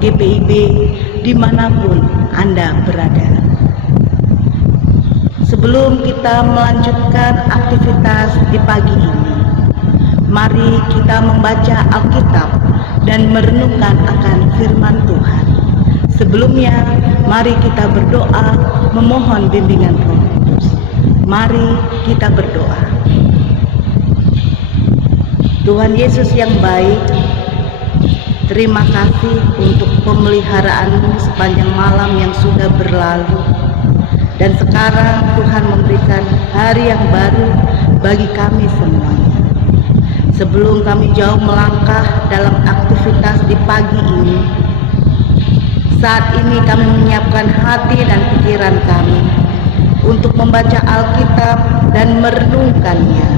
GPIB dimanapun Anda berada. Sebelum kita melanjutkan aktivitas di pagi ini, mari kita membaca Alkitab dan merenungkan akan firman Tuhan. Sebelumnya, mari kita berdoa memohon bimbingan Roh Kudus. Mari kita berdoa. Tuhan Yesus yang baik, terima kasih untuk pemeliharaan-Mu sepanjang malam yang sudah berlalu. Dan sekarang Tuhan memberikan hari yang baru bagi kami semuanya. Sebelum kami jauh melangkah dalam aktivitas di pagi ini, saat ini kami menyiapkan hati dan pikiran kami untuk membaca Alkitab dan merenungkannya.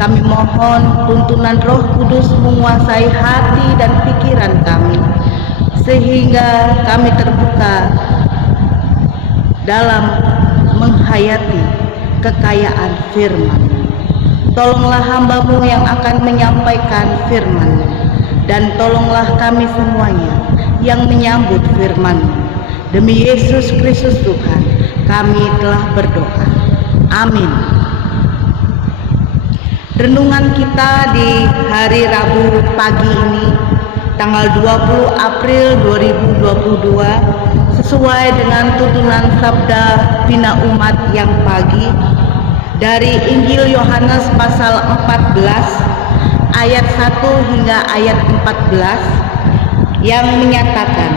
Kami mohon tuntunan Roh Kudus menguasai hati dan pikiran kami, sehingga kami terbuka dalam menghayati kekayaan firman. Tolonglah hamba-Mu yang akan menyampaikan firman, dan tolonglah kami semuanya yang menyambut firman. Demi Yesus Kristus Tuhan, kami telah berdoa. Amin. Renungan kita di hari Rabu pagi ini, tanggal 20 April 2022, sesuai dengan tuntunan sabda Bina Umat yang pagi dari Injil Yohanes pasal 14 ayat 1 hingga ayat 14 yang menyatakan,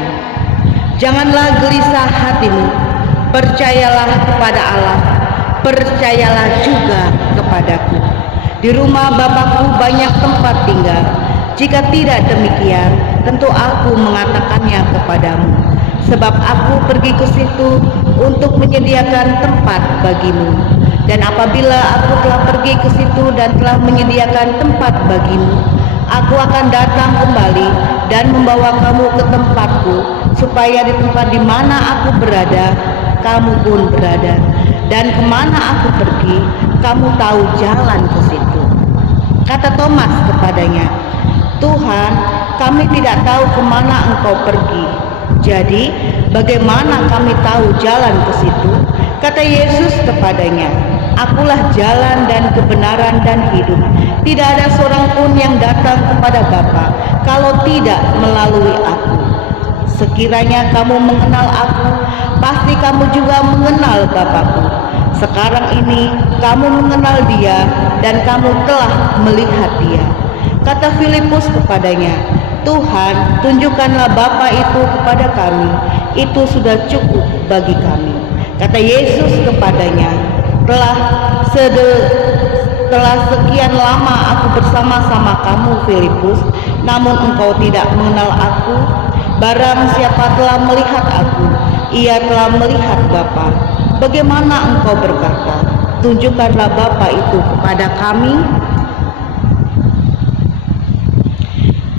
"Janganlah gelisah hatimu, percayalah kepada Allah, percayalah juga kepadaku. Di rumah Bapa-Ku banyak tempat tinggal. Jika tidak demikian, tentu Aku mengatakannya kepadamu. Sebab Aku pergi ke situ untuk menyediakan tempat bagimu. Dan apabila Aku telah pergi ke situ dan telah menyediakan tempat bagimu, Aku akan datang kembali dan membawa kamu ke tempatku, supaya di tempat di mana Aku berada, kamu pun berada. Dan kemana Aku pergi, kamu tahu jalan ke situ." Kata Thomas kepadanya, "Tuhan, kami tidak tahu kemana Engkau pergi. Jadi, bagaimana kami tahu jalan ke situ?" Kata Yesus kepadanya, "Akulah jalan dan kebenaran dan hidup. Tidak ada seorang pun yang datang kepada Bapa kalau tidak melalui Aku. Sekiranya kamu mengenal Aku, pasti kamu juga mengenal Bapa-Ku. Sekarang ini kamu mengenal Dia dan kamu telah melihat Dia." Kata Filipus kepadanya, "Tuhan, tunjukkanlah Bapa itu kepada kami. Itu sudah cukup bagi kami." Kata Yesus kepadanya, Telah sekian lama Aku bersama-sama kamu, Filipus, namun engkau tidak mengenal Aku. Barang siapa telah melihat Aku, ia telah melihat Bapa. Bagaimana engkau berkata, 'Tunjukkanlah Bapa itu kepada kami'?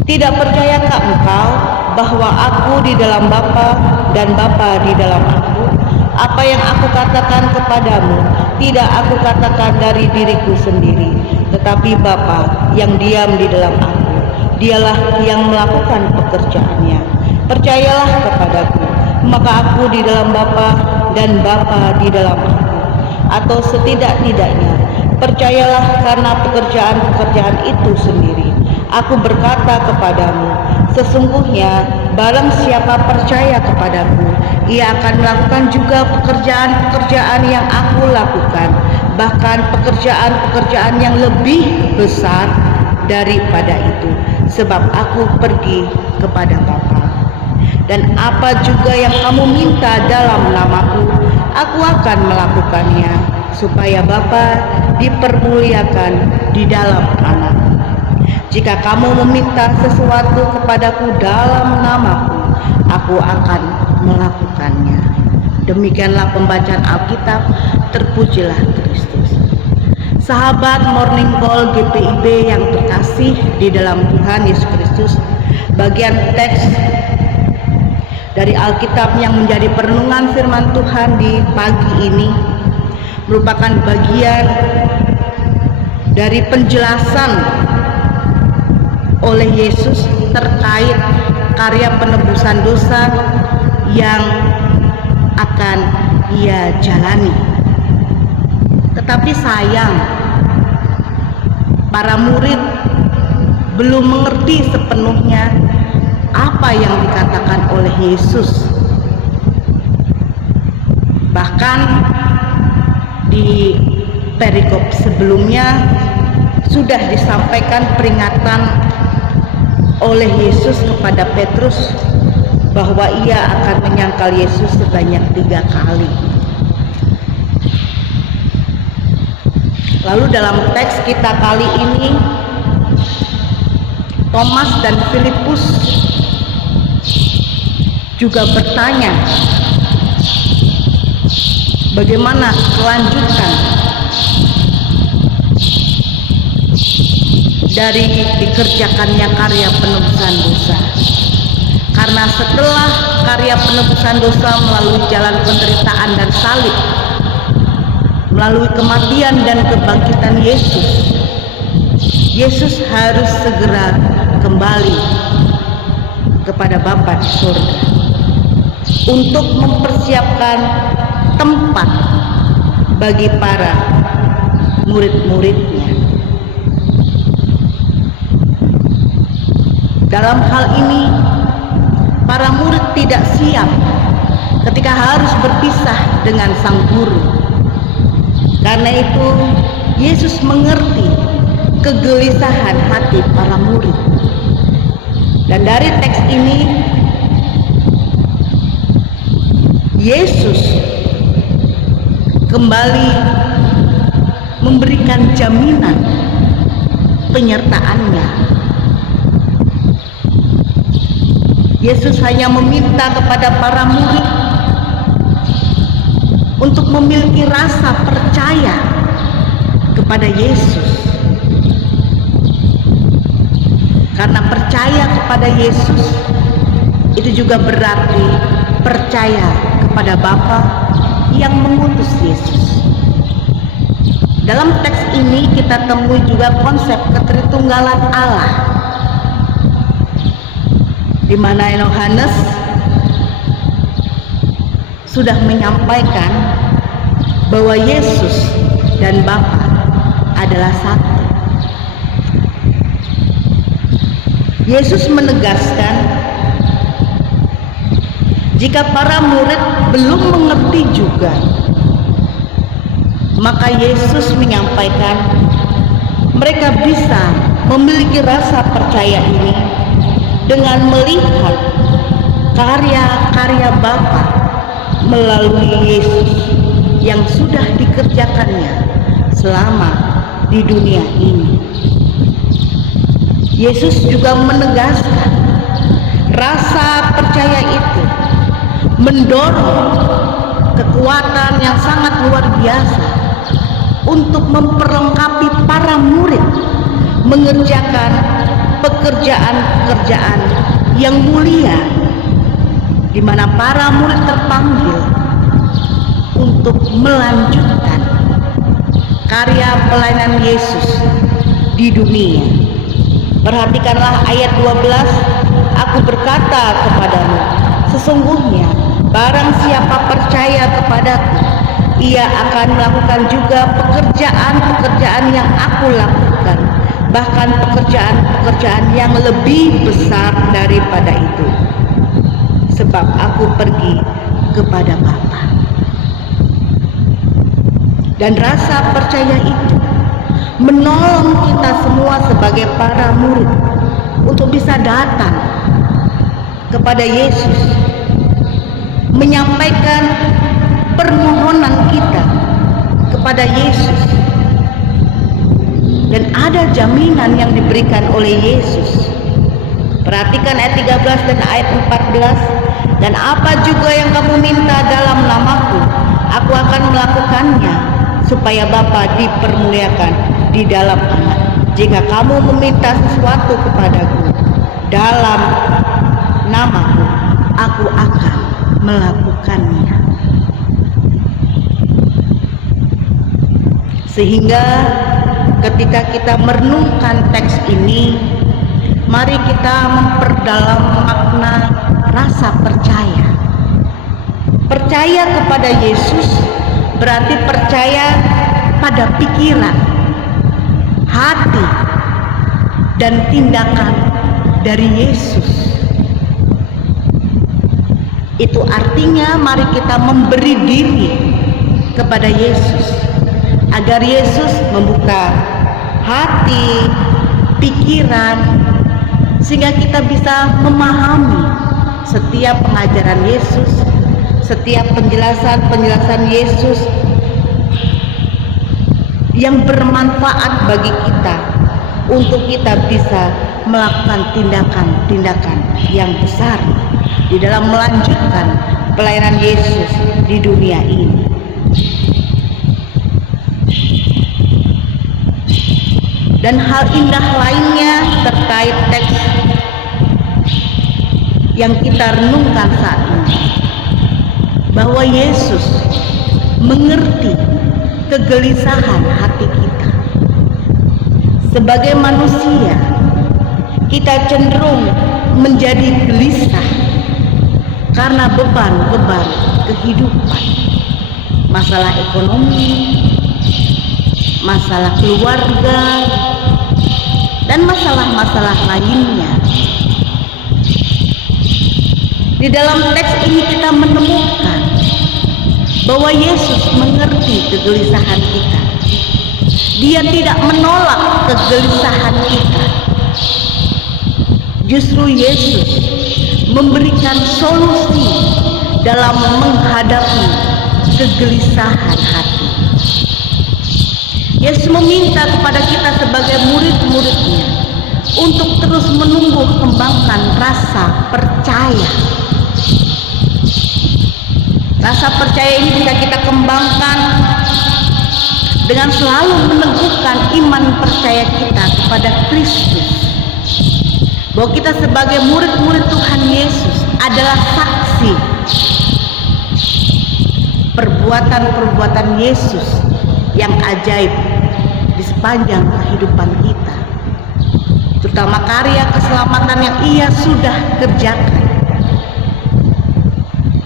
Tidak percayakah engkau bahwa Aku di dalam Bapa dan Bapa di dalam Aku? Apa yang Aku katakan kepadamu, tidak Aku katakan dari diriku sendiri, tetapi Bapa yang diam di dalam Aku, Dialah yang melakukan pekerjaannya. Percayalah kepadaku, maka Aku di dalam Bapa dan Bapa di dalam Aku. Atau setidak-tidaknya, percayalah karena pekerjaan-pekerjaan itu sendiri. Aku berkata kepadamu, sesungguhnya barang siapa percaya kepadaku, ia akan melakukan juga pekerjaan-pekerjaan yang Aku lakukan, bahkan pekerjaan-pekerjaan yang lebih besar daripada itu, sebab Aku pergi kepada Bapa. Dan apa juga yang kamu minta dalam namaku, Aku akan melakukannya, supaya Bapa dipermuliakan di dalam Anak. Jika kamu meminta sesuatu kepadaku dalam namaku, Aku akan melakukannya." Demikianlah pembacaan Alkitab. Terpujilah Kristus. Sahabat Morning Call GPIB yang terkasih di dalam Tuhan Yesus Kristus, bagian teks dari Alkitab yang menjadi perenungan firman Tuhan di pagi ini merupakan bagian dari penjelasan oleh Yesus terkait karya penebusan dosa yang akan ia jalani. Tetapi sayang, para murid belum mengerti sepenuhnya apa yang dikatakan oleh Yesus. Bahkan di perikop sebelumnya sudah disampaikan peringatan oleh Yesus kepada Petrus bahwa ia akan menyangkal Yesus sebanyak 3 kali. Lalu dalam teks kita kali ini, Thomas dan Filipus juga bertanya, bagaimana kelanjutan dari dikerjakannya karya penebusan dosa. Karena setelah karya penebusan dosa melalui jalan penderitaan dan salib, melalui kematian dan kebangkitan Yesus, Yesus harus segera kembali kepada Bapa di surga untuk mempersiapkan tempat bagi para murid-muridnya. Dalam hal ini, para murid tidak siap ketika harus berpisah dengan sang guru. Karena itu, Yesus mengerti kegelisahan hati para murid. Dan dari teks ini, Yesus kembali memberikan jaminan penyertaannya. Yesus hanya meminta kepada para murid untuk memiliki rasa percaya kepada Yesus. Karena percaya kepada Yesus itu juga berarti percaya kepada Bapa yang mengutus Yesus. Dalam teks ini kita temui juga konsep ketritunggalan Allah, di mana Yohanes sudah menyampaikan bahwa Yesus dan Bapa adalah satu. Yesus menegaskan, jika para murid belum mengerti juga, maka Yesus menyampaikan mereka bisa memiliki rasa percaya ini dengan melihat karya-karya Bapa melalui Yesus yang sudah dikerjakannya selama di dunia ini. Yesus juga menegaskan rasa percaya itu mendorong kekuatan yang sangat luar biasa untuk memperlengkapi para murid mengerjakan pekerjaan-pekerjaan yang mulia, di mana para murid terpanggil untuk melanjutkan karya pelayanan Yesus di dunia. Perhatikanlah ayat 12, aku berkata kepadamu, sesungguhnya barang siapa percaya kepadaku, ia akan melakukan juga pekerjaan-pekerjaan yang aku lakukan, bahkan pekerjaan-pekerjaan yang lebih besar daripada itu, sebab aku pergi kepada Bapa. Dan rasa percaya itu menolong kita semua sebagai para murid untuk bisa datang kepada Yesus, menyampaikan permohonan kita kepada Yesus, dan ada jaminan yang diberikan oleh Yesus. Perhatikan ayat 13 dan ayat 14, dan apa juga yang kamu minta dalam namaku, aku akan melakukannya, supaya Bapa dipermuliakan di dalam Anak. Jika kamu meminta sesuatu kepadaku dalam namaku, aku akan melakukannya. Sehingga ketika kita merenungkan teks ini, mari kita memperdalam makna makna rasa percaya. Percaya kepada Yesus berarti percaya pada pikiran, hati, dan tindakan dari Yesus. Itu artinya mari kita memberi diri kepada Yesus, agar Yesus membuka hati, pikiran, sehingga kita bisa memahami setiap pengajaran Yesus, setiap penjelasan Yesus yang bermanfaat bagi kita, untuk kita bisa melakukan tindakan-tindakan yang besar di dalam melanjutkan pelayanan Yesus di dunia ini. Dan hal indah lainnya terkait teks yang kita renungkan saat ini, bahwa Yesus mengerti kegelisahan hati kita. Sebagai manusia, kita cenderung menjadi gelisah karena beban-beban kehidupan, masalah ekonomi, masalah keluarga, dan masalah-masalah lainnya. Di dalam teks ini kita menemukan bahwa Yesus mengerti kegelisahan kita. Dia tidak menolak kegelisahan kita. Justru Yesus memberikan solusi dalam menghadapi kegelisahan hati. Yesus meminta kepada kita sebagai murid-muridnya untuk terus menumbuh kembangkan rasa percaya. Rasa percaya ini bisa kita kembangkan dengan selalu meneguhkan iman percaya kita kepada Kristus, bahwa kita sebagai murid-murid Tuhan Yesus adalah saksi perbuatan-perbuatan Yesus yang ajaib di sepanjang kehidupan kita, terutama karya keselamatan yang Ia sudah kerjakan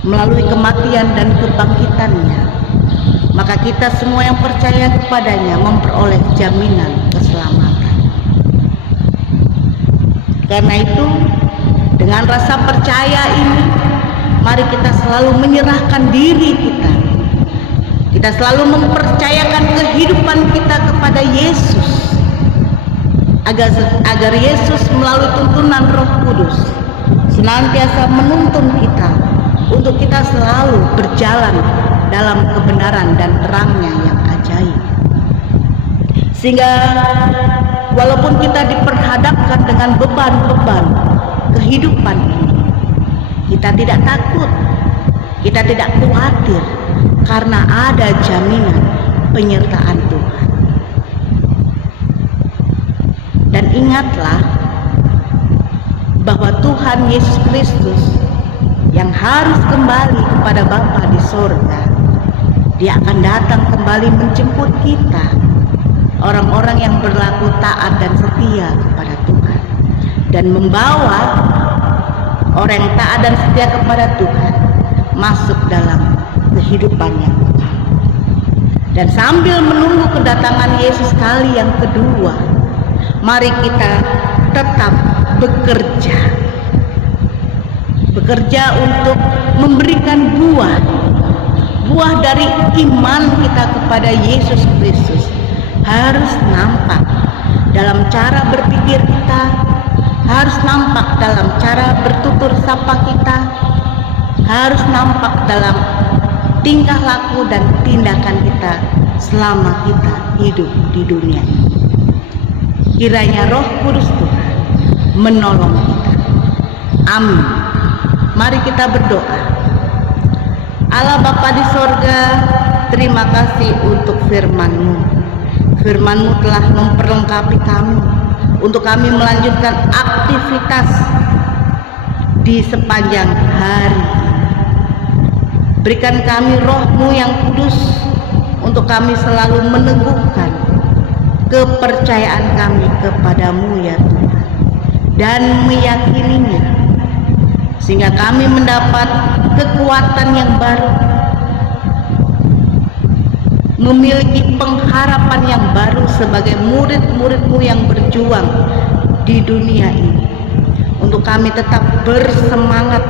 melalui kematian dan kebangkitannya. Maka kita semua yang percaya kepadanya memperoleh jaminan keselamatan. Karena itu, dengan rasa percaya ini, mari kita selalu menyerahkan diri kita. Kita selalu mempercayakan kehidupan kita kepada Yesus, agar Yesus melalui tuntunan Roh Kudus senantiasa menuntun kita untuk kita selalu berjalan dalam kebenaran dan terangnya yang ajaib. Sehingga walaupun kita diperhadapkan dengan beban-beban kehidupan ini, kita tidak takut, kita tidak khawatir, karena ada jaminan penyertaan Tuhan. Dan ingatlah bahwa Tuhan Yesus Kristus yang harus kembali kepada Bapa di sorga, Dia akan datang kembali menjemput kita, orang-orang yang berlaku taat dan setia kepada Tuhan, dan membawa orang yang taat dan setia kepada Tuhan masuk dalam kehidupan yang kekal. Dan sambil menunggu kedatangan Yesus kali yang kedua, mari kita tetap bekerja untuk memberikan buah dari iman kita kepada Yesus Kristus. Harus nampak dalam cara berpikir kita, harus nampak dalam cara bertutur sapa kita, harus nampak dalam tingkah laku dan tindakan kita selama kita hidup di dunia ini. Kiranya Roh Kudus Tuhan menolong kita. Amin. Mari kita berdoa. Allah Bapa di sorga, terima kasih untuk firman-Mu. Firman-Mu telah memperlengkapi kami untuk kami melanjutkan aktivitas di sepanjang hari. Berikan kami Roh-Mu yang kudus untuk kami selalu meneguhkan kepercayaan kami kepadamu ya Tuhan, dan meyakininya sehingga kami mendapat kekuatan yang baru, memiliki pengharapan yang baru sebagai murid-murid-Mu yang berjuang di dunia ini, untuk kami tetap bersemangat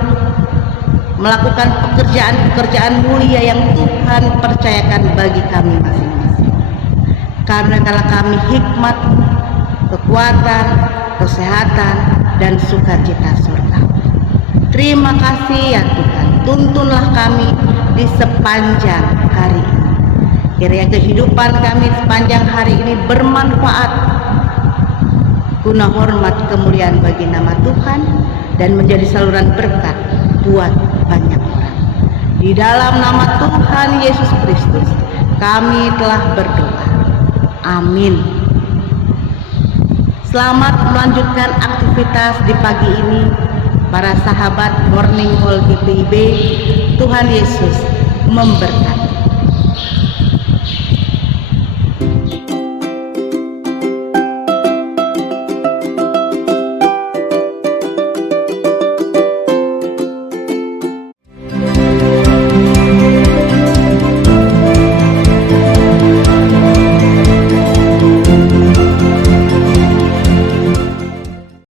melakukan pekerjaan-pekerjaan mulia yang Tuhan percayakan bagi kami masing-masing. Karena kalau kami hikmat, kekuatan, kesehatan, dan sukacita surga. Terima kasih ya Tuhan, tuntunlah kami di sepanjang hari ini. Kiranya kehidupan kami sepanjang hari ini bermanfaat, guna hormat kemuliaan bagi nama Tuhan, dan menjadi saluran berkat buat banyak orang. Di dalam nama Tuhan Yesus Kristus kami telah berdoa. Amin. Selamat melanjutkan aktivitas di pagi ini, para sahabat Morning Call GPIB. Tuhan Yesus memberkati.